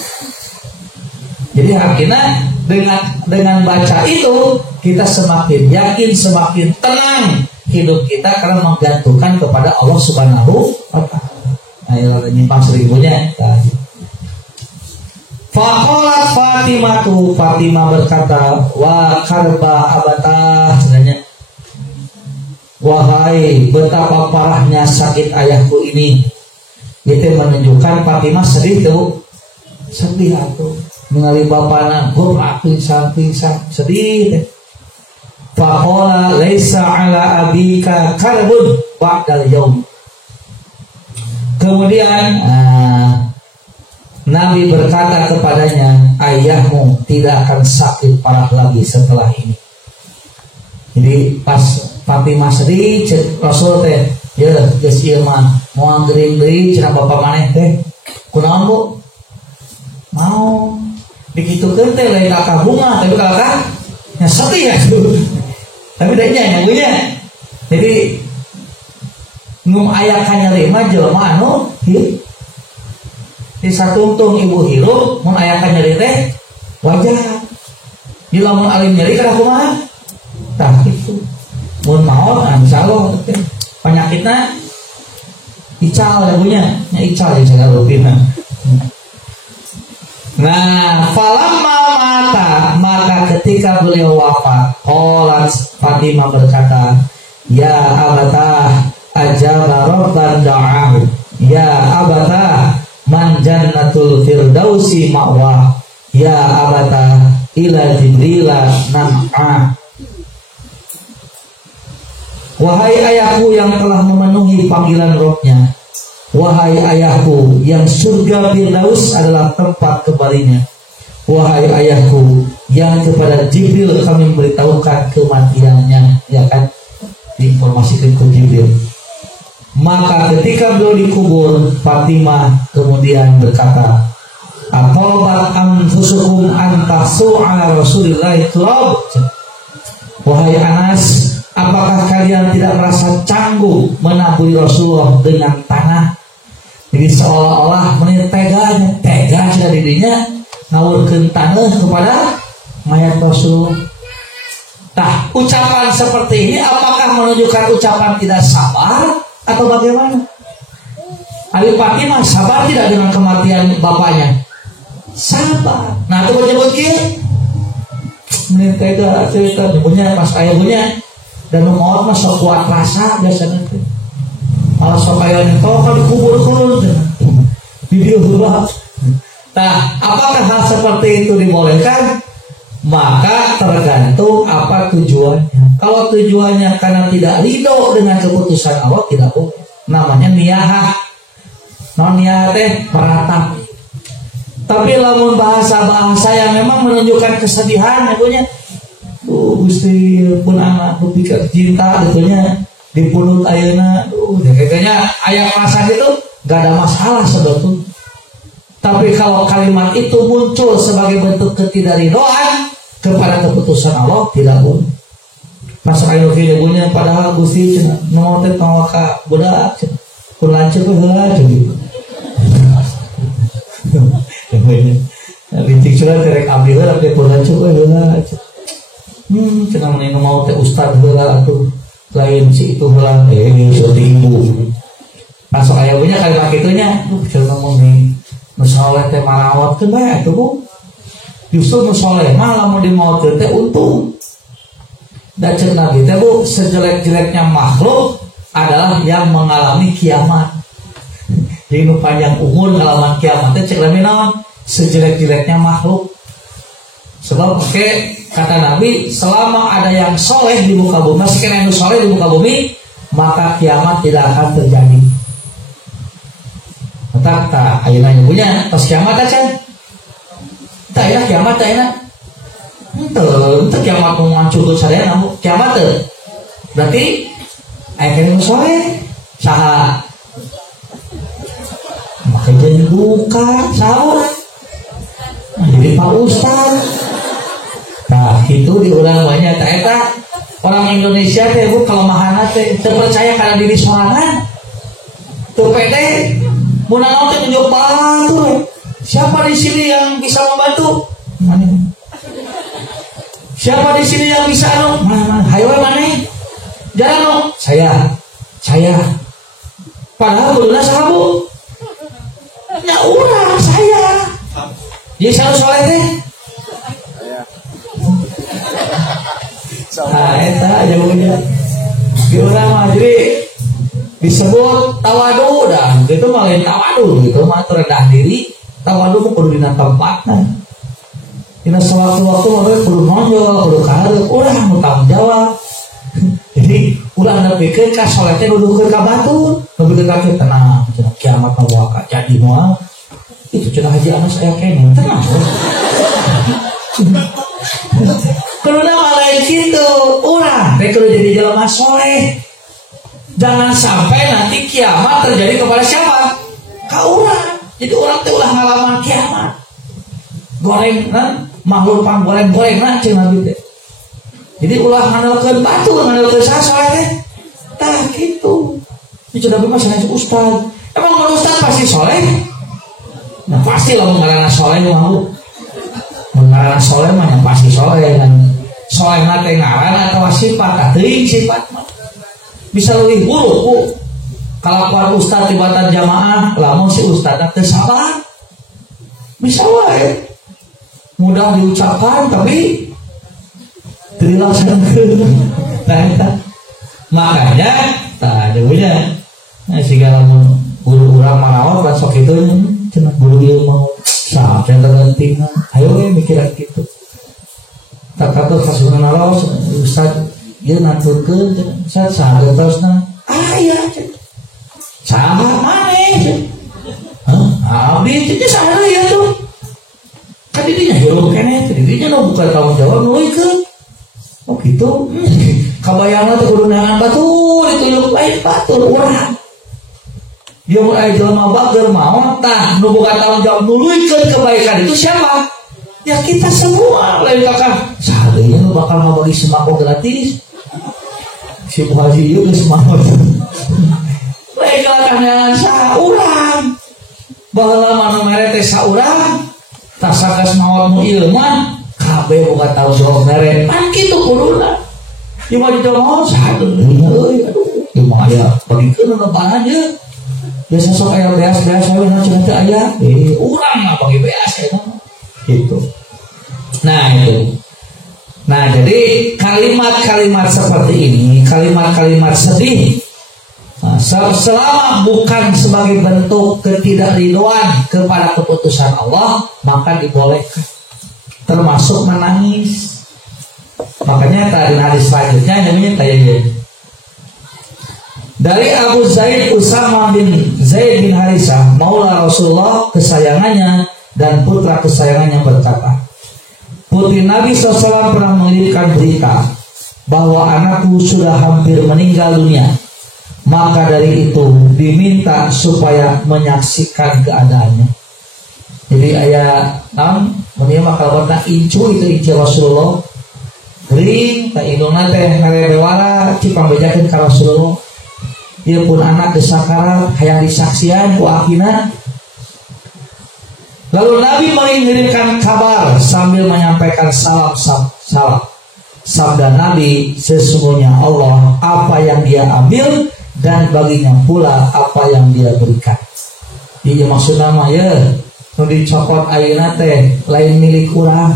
Jadi akhirnya dengan baca itu kita semakin yakin, semakin tenang hidup kita karena menggantungkan kepada Allah Subhanahu wa taala. Ayo nyimpang seribunya. Faqalat Fatimah berkata wa karba abatah sebenarnya wahai betapa parahnya sakit ayahku ini. Itu menunjukkan Fatimah sedih tuh sedih aku mengalami bapana gua pingsan sedih. Faqala laisa ala abika karbun ba'dal yaum. Kemudian Nabi berkata kepadanya, ayahmu tidak akan sakit parah lagi setelah ini. Jadi pas Fatimah sedih, Rasul teh, ya geus ieu mah moal gering-gering cenah bapak maneh teh. Kunaon Bu? Mau dikitukeun teh lain kakak bunga, tapi kakak nya sedih ya. Tapi da nya nyagunya. Jadi ngum aya kanyari mah jelema anu hieup di satungtung ibu hirup mun aya nyeri teh wajar. Di lamun alim nyeri kada kumaha? Tah kitu. Mun maot insyaallah penyakitna ical lagunya, nya ical ya cara rupina. Nah, falamma mata maka ketika beliau wafat, qalat Fatimah berkata, ya abata ajaba rabban da'ahu. Ya abata man jannatul firdausi ma'wa. Ya abata ila jibrila nam'a. Wahai ayahku yang telah memenuhi panggilan rohnya, wahai ayahku yang surga firdaus adalah tempat kembalinya, wahai ayahku yang kepada Jibril kami memberitahukan kematiannya, ya kan, diinformasikan ke Jibril. Maka ketika beliau dikubur, Fatimah kemudian berkata, aqabat anfusukum an tasu ala Rasulillah turab. Wahai Anas, apakah kalian tidak merasa canggung menaburi Rasulullah dengan tanah? Jadi seolah-olah tega sudah dirinya ngawurkeun tanah kepada mayat Rasul. Tah, ucapan seperti ini apakah menunjukkan ucapan tidak sabar atau bagaimana? Ali Fatimah sabar tidak dengan kematian bapaknya? Sabar. Nah, itu menyebut kieu. Tega cerita punya pas ayahnya dan mau mah sok kuat rasa biasanya teh. Malah sok ayahnya tau kan dikubur-kubur di dia berubah. Nah, apakah hal seperti itu dibolehkan? Maka tergantung apa tujuannya. Kalau tujuannya karena tidak ridho dengan keputusan Allah, tidak boleh. Namanya niyahah. nonia teh meratap. Tapi lamun bahasa-bahasa yang memang menunjukkan kesedihan ya punya. Gusti pun anak pikir cinta tentunya dipunut ayeuna. Kayaknya aya perasaan itu gak ada masalah sebetulnya. Tapi kalau kalimat itu muncul sebagai bentuk ketidakridhoan kepada keputusan Allah, tidak boleh. Pas ayo video punya padahal Gusti cenah nomor teh ka budak pun lanceuk heula gitu. Bintik sudah terek abdi heula teh pun lanceuk heula. Cenah mun mau teh ustad heula atuh lain si itu heula seperti ibu. Masuk aya punya kalimat kitunya, cenah ngomong nih musoleh teh marawat teh bae atuh Bu. Justru musoleh malah mau dimautkeun teh untung. Dan cek Nabi teh Bu, sejelek-jeleknya makhluk adalah yang mengalami kiamat. Jadi nu panjang umur ngalaman kiamat teh cek Nabi naon? Sejelek-jeleknya makhluk. Sebab kata Nabi, selama ada yang soleh di muka bumi, masih kena yang soleh di muka bumi, maka kiamat tidak akan terjadi. Tak ayeuna punya pas kiamat aja. Tak ya kiamat tak ya. Ente kiamat mau ngancurkeun sadayana kiamat teh. Berarti aya kene soleh saha? Maka jadi buka saha? Jadi Pak Ustaz. Nah, itu diulang banyak eta orang Indonesia teh Bu kelemahan teh teu percaya kana diri sorangan. Teu pede. Mun anu teh tunjuk bantu. Siapa di sini yang bisa membantu? Mana? Siapa di sini yang bisa anu? Mana? Hayo mana? Jalan no. Saya. Padahal kuduna saha Bu? Ya urang saya. Jadi saya soleh teh. Nah, eta aja punya. Di urang mah jadi disebut tawadu dah, itu mah lain tawadu, itu mah rendah diri. Tawadu mah kudu dina tempatna. Dina sewaktu-waktu mah kudu nonjol, kudu kaharep, urang nu tanggung jawab. Jadi urang nepikeun ka soleh teh nuduhkeun ka batur, nepikeun ka tenang, cenah kiamat mah moal jadi moal. Itu cenah Haji Anas aya kene, tenang. Kudunya lain kitu, urang teh kudu jadi jelema soleh. Jangan sampai nanti kiamat terjadi kepada siapa? Ka urang. Jadi orang teh ulah ngalaman kiamat. Goreng makhluk panggoreng-goreng cing Nabi teh. Jadi ulah ngandalkeun batu, ngandalkeun saha teh. Tah kitu. Itu Nabi mah sanes ustaz. Emang mun ustaz pasti soleh? Nah pasti lah mengarana soleh mau. Mengarana soleh mah yang pasti soleh kan. Soleh mah teh ngaran atau sifat teuing sifat mah. Bisa lebih buruk Bu. Kalakuan ustaz tibatan jamaah lamun si ustaz teh sabar. Bisa wae. Mudah diucapkan tapi dilaksanakeun. Nah, makanya tah deunya sigala mun guru urang marawat kan sok kitu cenah guru ieu mau saha teh penting. Ayo we mikiran kitu. Tak kato kasuna naros ustaz ieu naturkeun ustaz saha gentosna. Aya saha maneh? Abdi teh saha ya tuh? Kan didinya jero keneh, didinya nu bukan tanggung jawab nuikeun. Oh gitu. Kabayangna teh kudu neangan batur, itu yuk lain batur urang. Dia mulai jelema bager maot tah nu bukan tanggung jawab nuluikeun kebaikan itu siapa? Ya kita semua lain kakak. Saharinya nu bakal ngabagi sembako gratis. Si Bu Haji ieu geus sembako. Lain kakak neangan saha urang. Baheula manu mere teh saurang. Tak sakas maot mu ieu mah kabeh boga tanggung jawab mere. Pan kitu kuduna. Ieu mah dijawab saha euy aduh. Ieu mah aya bagikeun lebaran ieu. Biasa sok aya beas-beas we na cenah teh aya. Urang mah bagi beas eta. Gitu. Nah itu. Nah jadi kalimat-kalimat seperti ini, kalimat-kalimat sedih, selama bukan sebagai bentuk ketidakridhoan kepada keputusan Allah, maka dibolehkan. Termasuk menangis. Makanya tadi hadis selanjutnya namanya kayak Dari Abu Zaid Usama bin Zaid bin Harisah, maula Rasulullah kesayangannya dan putra kesayangannya berkata, putri Nabi SAW pernah mengirimkan berita bahwa anakku sudah hampir meninggal dunia. Maka dari itu diminta supaya menyaksikan keadaannya. Jadi ayat 6 menerima kalau tak incu itu incu Rasulullah kering tak indungna teh ngarebewara cipang bejakeun ka Rasulullah. Ieu pun anak desakarat hayang disaksian ku akina. Lalu Nabi mengirimkan kabar sambil menyampaikan salam. Sabda Nabi, sesungguhnya Allah apa yang Dia ambil dan baginya pula apa yang Dia berikan. Jadi maksudnya mah ya, nu dicokot ayeuna teh lain milik urang,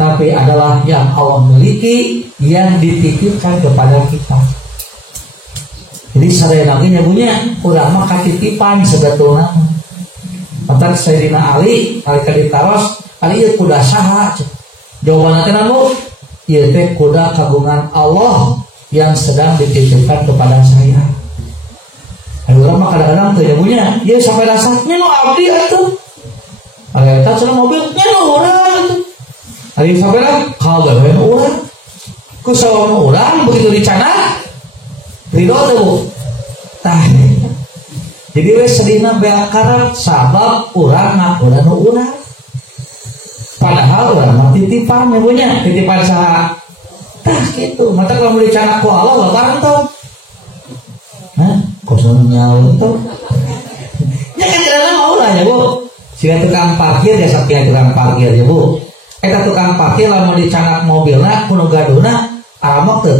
tapi adalah yang Allah miliki yang dititipkan kepada kita. Jadi sadaya Nabi nyabunya urang mah katitipan sebetulna. Matan Sayyidina Ali kaditaros, Ali ieu kuda saha? Jawabanna teh naon? Ieu teh kuda kagungan Allah yang sedang dititipkan kepada saya. Ada orang mah kadang-kadang teu nyabunya, ieu sampai rasanya nu abdi atuh. Ari eta cenah mobil nya urang atuh. Ari sabaraha kagawean urang. Ku sawana urang begitu dicana ridho teu. Tah. Jadi we sedina beakaran sabab urang ngakuran urang. Padahal urang mah titipan nyabunya, titipan saha? Tah kitu. Mata kalau dicana ku Allah lebaran tong. Hah? Kosong nyawa tong. Nya kan jalan mau lah ya, Bu. Siga tukang parkir ya sakieu tukang parkir ya, Bu. Eta tukang parkir lamun dicanak mobilna kuno gaduna aramok teu.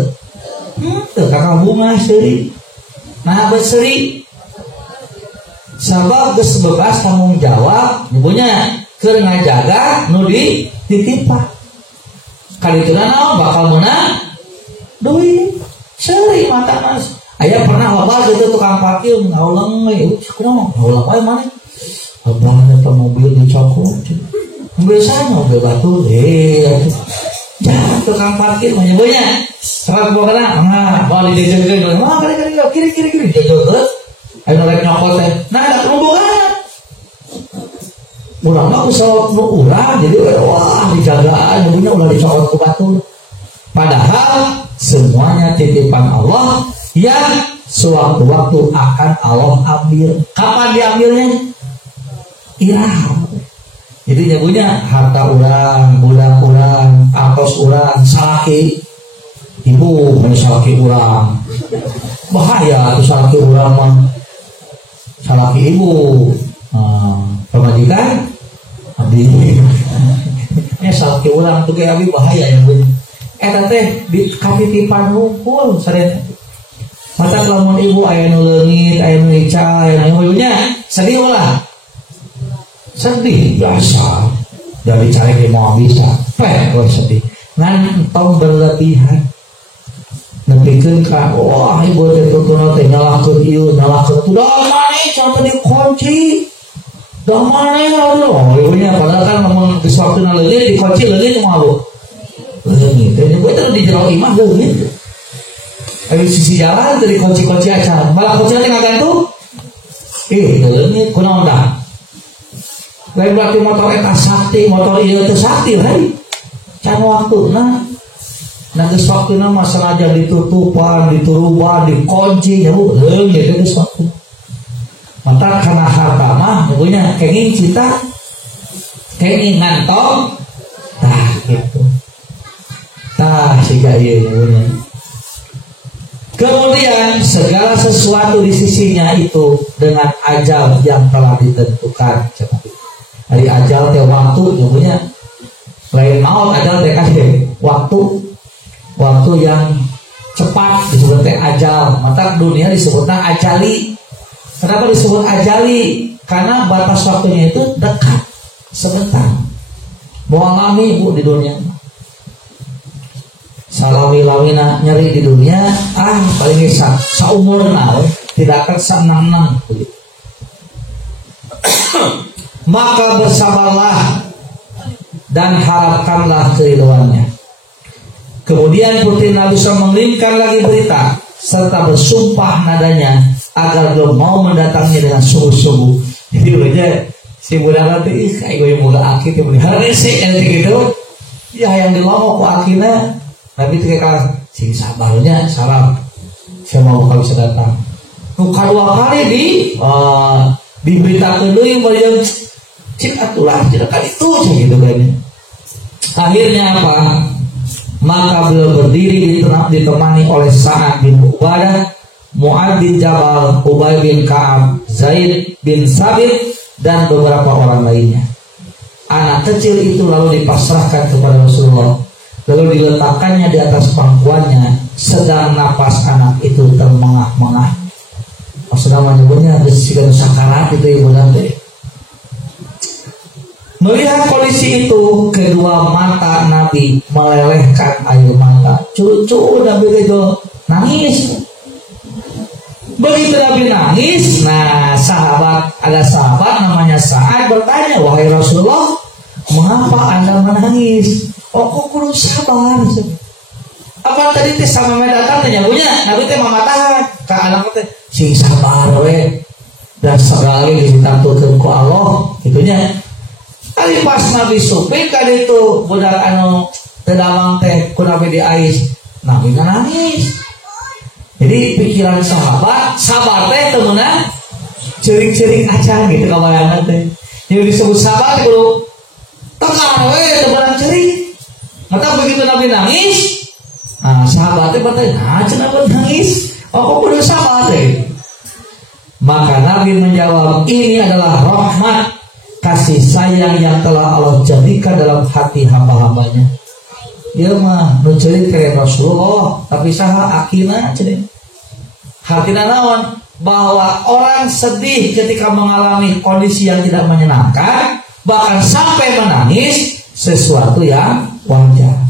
Teu kakak bunga seuri. Nah berseri sabab geus bebas tanggung jawab nyabunya keur ngajaga nu dititipan. Kalituna naon bakal meunang duit. Seuri mata mas. Aya pernah loba gitu tukang parkir ngaulang we. Kunaon? Ngaulang wae maneh. Abang eta mobil dicokot. Biasanya mobil batu ya tukang parkir mah nyabunya. Sarat bokana nah bawa didegeun mah kiri jodoh. Ayo rek nyokot teh. Nah ada rombongan. Urang mah usah nu urang jadi wah dijagaan nyabunya ulah dicokot ku batu. Padahal semuanya titipan Allah yang sewaktu-waktu akan Allah ambil. Kapan diambilnya? Iya. Jadi nyabunya harta urang, budak urang, atos urang, salaki ibu, salaki urang. Bahaya tuh salaki urang mah. Salaki ibu, pemajikan, abdi. Ini salaki urang tuh kayak abdi bahaya ya bu. Eta teh di katitipan hukum sareng. Mata lamun ibu aya nu leungit, aya nu ica, aya nu ibunya sedih ulah. Sedih biasa. Dari carek mau bisa. Kalau sedih. Ngan tong berlebihan. Nepikeun ka wah ibu teh tutuna teh nyalakeun ieu, nyalakeun tu da maneh contoh dikunci. Da maneh aduh, ibunya padahal kan ngomong geus waktuna leungit dikunci leungit mah Bu. Leungit teh ibu teh di jero imah leungit. Ari sisi jalan teh dikunci-kunci acan. Malah kunci teh ngagantung. Leungit kunaon da? Lain berarti motor eta sakti, motor ieu teh sakti hari. Can waktuna. Nah geus waktuna mah sengaja ditutupan, dituruban, dikunci ya Bu. Leungit geus waktuna. Mata kana harta mah nyabunya kenging cita, kenging ngantong. Tah gitu. Tah siga ieu nyabunya. Kemudian segala sesuatu di sisinya itu dengan ajal yang telah ditentukan. Hari ajal teh waktu nyabunya lain maut ajal teh kasih waktu yang cepat disebut teh ajal. Mata dunia disebutnya ajali. Kenapa disebut ajali? Karena batas waktunya itu dekat, sebentar. Mau alami Bu di dunia. Salawi-lawina nyeri di dunia, paling bisa saumurna, tidak akan senang-senang begitu. Maka bersabarlah dan harapkanlah keridhoannya. Kemudian putri Nabi SAW mengirimkan lagi berita serta bersumpah nadanya agar belum mau mendatanginya dengan sungguh-sungguh. Jadi udah si budak nanti kayak gue muda akid yang hari sih nanti gitu ya yang dilawak ku akina tapi ketika si sabarnya salam saya mau kalau bisa datang muka 2 kali diberitakan dulu yang bagian cik atulah tidak kali itu gitu kayaknya. Akhirnya apa? Maka beliau berdiri ditemani oleh Sa'ad bin Ubadah, Mu'ad bin Jabal, Ubay bin Ka'ab, Zaid bin Sabit, dan beberapa orang lainnya. Anak kecil itu lalu dipasrahkan kepada Rasulullah, lalu diletakkannya di atas pangkuannya, sedang napas anak itu termengah-mengah. Maksudnya menyebutnya besikan sakarat itu ibu nanti. Melihat kondisi itu, kedua mata Nabi melelehkan air mata. Cucu Nabi itu nangis. Begitu Nabi nangis, nah ada sahabat namanya Sa'ad bertanya, wahai Rasulullah, mengapa Anda menangis? Oh, kok kudu sabar? Apa tadi teh sama datang tanya punya, Nabi teh mamatahan ke anak teh, sing sabar we, dan segala ditantukeun ku Allah, itunya. Kali pas Nabi supik kali itu budak anu tedamang teh ku Nabi di ais, Nabi nangis. Jadi pikiran sahabat sabar teh temenan cering-cering acan gitu kabayangan teh. Jadi disebut sabar kudu tenang we temenan cering. Maka begitu Nabi nangis, nah sahabat teh bertanya, "Nah, cenah nangis? Oh, kok kudu sabar teh?" Maka Nabi menjawab, "Ini adalah rahmat kasih sayang yang telah Allah jadikan dalam hati hamba-hambanya." Dia mah mencari kayak Rasulullah, tapi saha akina cini. Hatina naon bahwa orang sedih ketika mengalami kondisi yang tidak menyenangkan, bahkan sampai menangis sesuatu yang wajar.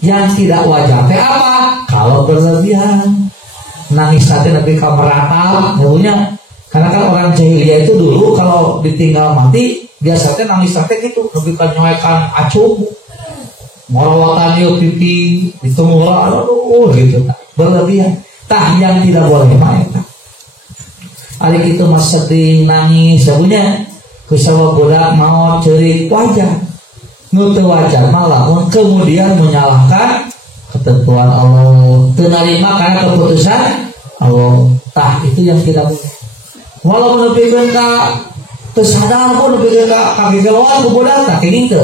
Yang tidak wajar teh apa? Kalau berlebihan. Nangis tadi Nabi kameratap, punya. Karena kan orang jahiliyah itu dulu kalau ditinggal mati biasanya nangis teh gitu, lebih kan nyoekan acung, morawatan yuk pipi, ditumura, aduh gitu, berlebihan. Tah yang tidak boleh main. Alik itu mas sedih nangis, sebenarnya kusawa budak mau cerik wajar, nutu wajar malah kemudian menyalahkan ketentuan Allah, terima karena keputusan Allah. Tah itu yang tidak boleh. Walau menepikkan kesadaran pun menepikkan kaki gawat kemudian tak ini ke.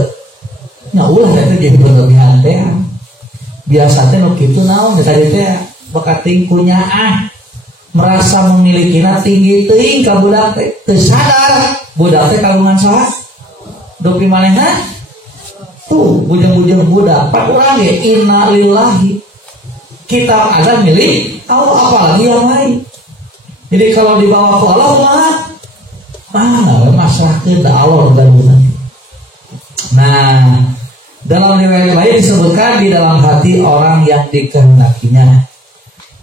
Nah ulah itu jadi berlebihan teh. Biasanya nuk itu naon tadi teh bakat tingkunya merasa memilikinya tinggi ting ka budak teh tersadar budak teh kagungan saha. Dopi manehna tuh bujang-bujang budak pak urang ge inna lillahi. Kita ada milik Allah apalagi yang lain. Jadi kalau dibawa ke Allah masalah kita Allah dan bukan. Nah, dalam riwayat lain disebutkan di dalam hati orang yang dikehendakinya,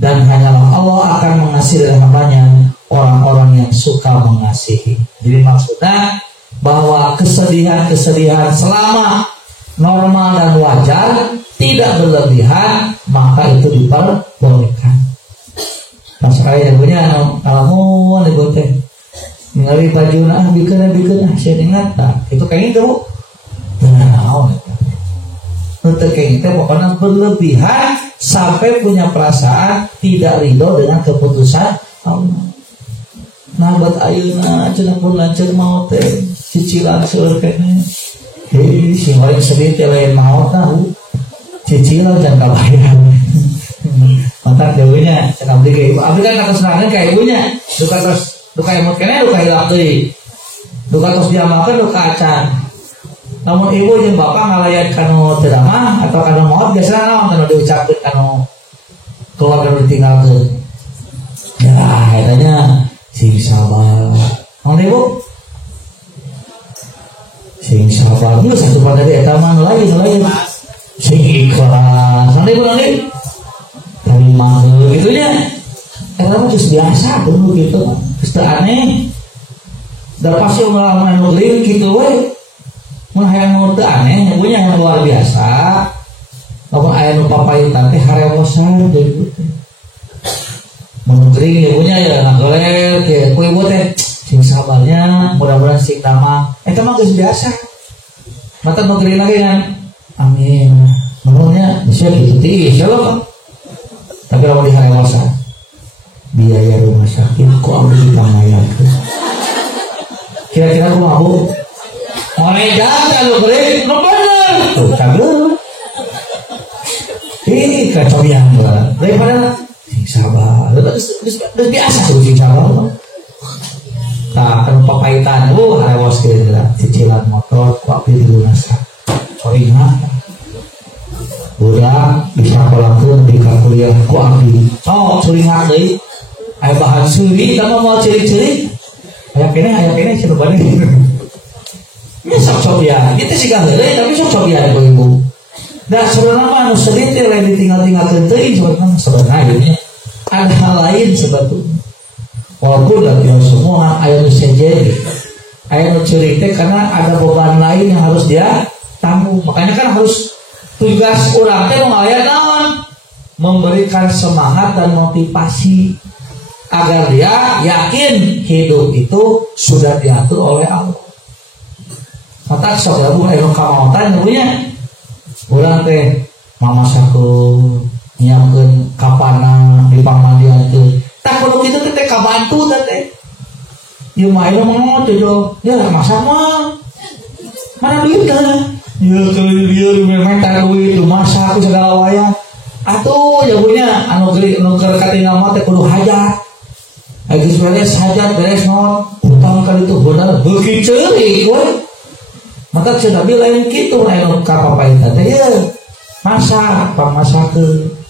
dan hanyalah Allah akan mengasihi hambanya orang-orang yang suka mengasihi. Jadi maksudnya bahwa kesedihan-kesedihan selama normal dan wajar tidak berlebihan, maka itu diperbolehkan. Pas saya punya alamun ibu teh ngali baju bikin saya ingat itu kayak gitu benar untuk kayak gitu pokoknya berlebihan sampai punya perasaan tidak ridho dengan keputusan Allah. Nah buat ayeuna cenah pun lancar mau teh cicilan seueur kene si orang sedih teh lain mau tahu cicilan jangan kabayar. Mantap jauhnya, cakap beli kayak ibu. Abdi kan kata serangan kayak ibunya. Duka emot kene, duka hilap deui. Duka terus diamalkan, duka acan. Namun ibu jeung bapak ngalayan kanu teu damah atau kanu maot biasana naon kanu diucapkeun kanu keluarga ditinggalkeun. Ya, katanya sing sabar. Naon ibu? Sing sabar. Geus satu pada di eta mah lain. Sing ikhlas. Naon ibu naon ibu? Terima gitunya, emang terus biasa dulu gitu, terus aneh. Dan pasti orang nuglim gitu, yang mau aneh, punya yang luar biasa. Apa ayam papai tante harewosan gitu. menugering ibunya ya ngagoler ke ku ibu teh sing sabarnya mudah-mudahan sing nama eta mah geus biasa mata nugering lagi kan amin menurutnya bisa gitu insyaallah tapi kalau di hari masa biaya rumah sakit kok abdi dipangayakeun kira-kira aku mau mulai jalan lu beri lu bener tuh kagak kecobian daripada sabar terus biasa tuh sing sabar nah kan papaitan harewas kira cicilan motor kok abdi dilunaskan sorry mah udah bisa pelaku di kuliah kok abdi sulingan deui aya bahan suri kita mau ciri-ciri aya kene coba nih ini sok cobian itu sih kan tapi sok cobian ibu dan sebenarnya mah anu selintir lain ditinggal-tinggalkeun teuing sebenarnya ada hal lain sebetulnya walaupun dari semua aya nu sejen aya nu ceurik teh karena ada beban lain yang harus dia tanggung makanya kan harus tugas urang teh aya naon memberikan semangat dan motivasi agar dia yakin hidup itu sudah diatur oleh Allah. Mata sok ya bu aya kamautan punya urang teh mamasakeun nyiapkeun kapana di pamandiankeun tak kudu kitu teh kabantu teh ieu mah aya mah jodoh ya masak mah mana duitna ya teu lieur memang tak duit masak segala wayah atuh ya punya anu keur katingal mah teh kudu hajat geus beres hajat beres naon utang ka ditu bener beuki ceurik we mata cenah bi lain kitu anu kapapaitan teh ye masak pamasakeun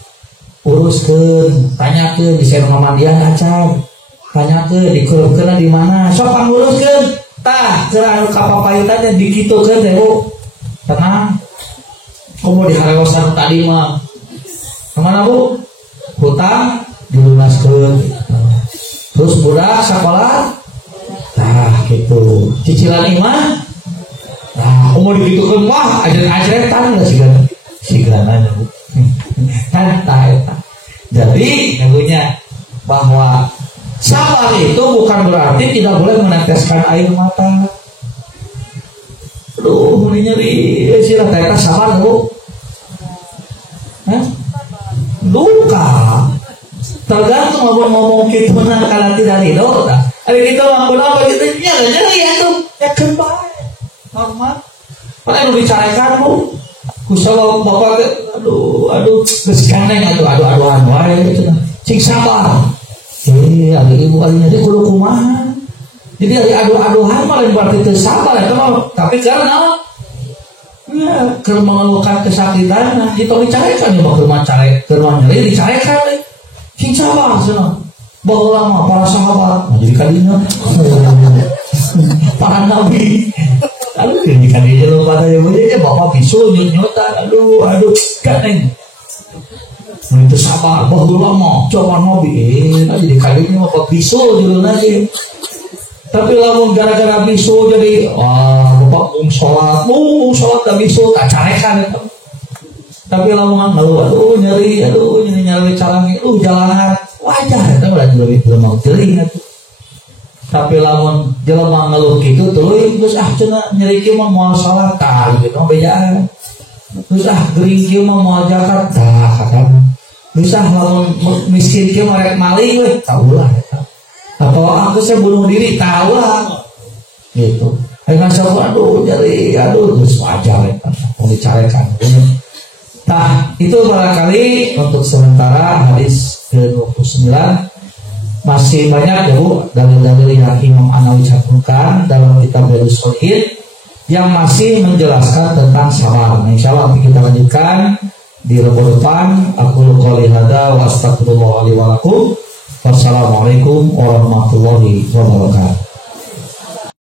uruskeun tanyakeun di sana ngamandian acan tanyakeun dikeureukeun di mana sok panguruskeun tah keur anu kapapaitan teh dikitukeun teh Bu tenang komo di harewasan tadi mah kemana Bu hutang dilunaskeun terus budak sekolah nah gitu cicilan imah nah komo dikitukeun wah ajaran-ajaran lah sigana Bu jadi yang bahwa sabar itu bukan berarti tidak boleh meneteskan air mata. Aduh, mulai nyeri, sila teka sabar Bu. Duka. Tergantung ngomong kita menang kalau tidak ridho. Ada kita mampu apa gitu nyeri itu ya kembali normal. Mana yang dibicarakan Bu? Kusalo bapak aduh geskaneng aduh wae gitu sing sabar ada ibu kalinya dia kudu kumaha jadi ada aduh-aduhan malah berarti teu sabar eta mah tapi karena ya keur mengeluhkan kesakitan nah itu dicarekan ya keur macare keur nyeri dicarekan sing sabar cenah baheula mah para sahabat nah jadi kalinya para nabi aduh ini kan dia lupa tanya begini bapak bisul nyota aduh kaneng itu sabar baheula mah coba nabi jadi kalinya bapak bisul judul nanti tapi lamun gara-gara bisul jadi bapak sholat dan bisul tak carekan itu tapi lamun aduh nyeri calangi jalan wajah itu berarti belum mau jeli itu tapi lamun jelema ngeluh kitu tuluy terus cenah nyeri kieu mah moal salat tah gitu mah bejaan terus geuring kieu mah moal zakat tah kan bisa lamun miskin kieu mah rek maling we tah ulah eta atau aku saya bunuh diri tah ulah gitu aya ngasok aduh nyeri geus wajar eta mau dicarekan tah itu barangkali untuk sementara hadis ke-29 masih banyak ya Bu dalil-dalil yang Imam An-Nawawi cantumkan dalam kitab Riyadhus Shalihin yang masih menjelaskan tentang sabar. Insyaallah kita lanjutkan di lembar depan. Aku qouli hada wa astaghfirullah li wa lakum. Wassalamualaikum warahmatullahi wabarakatuh.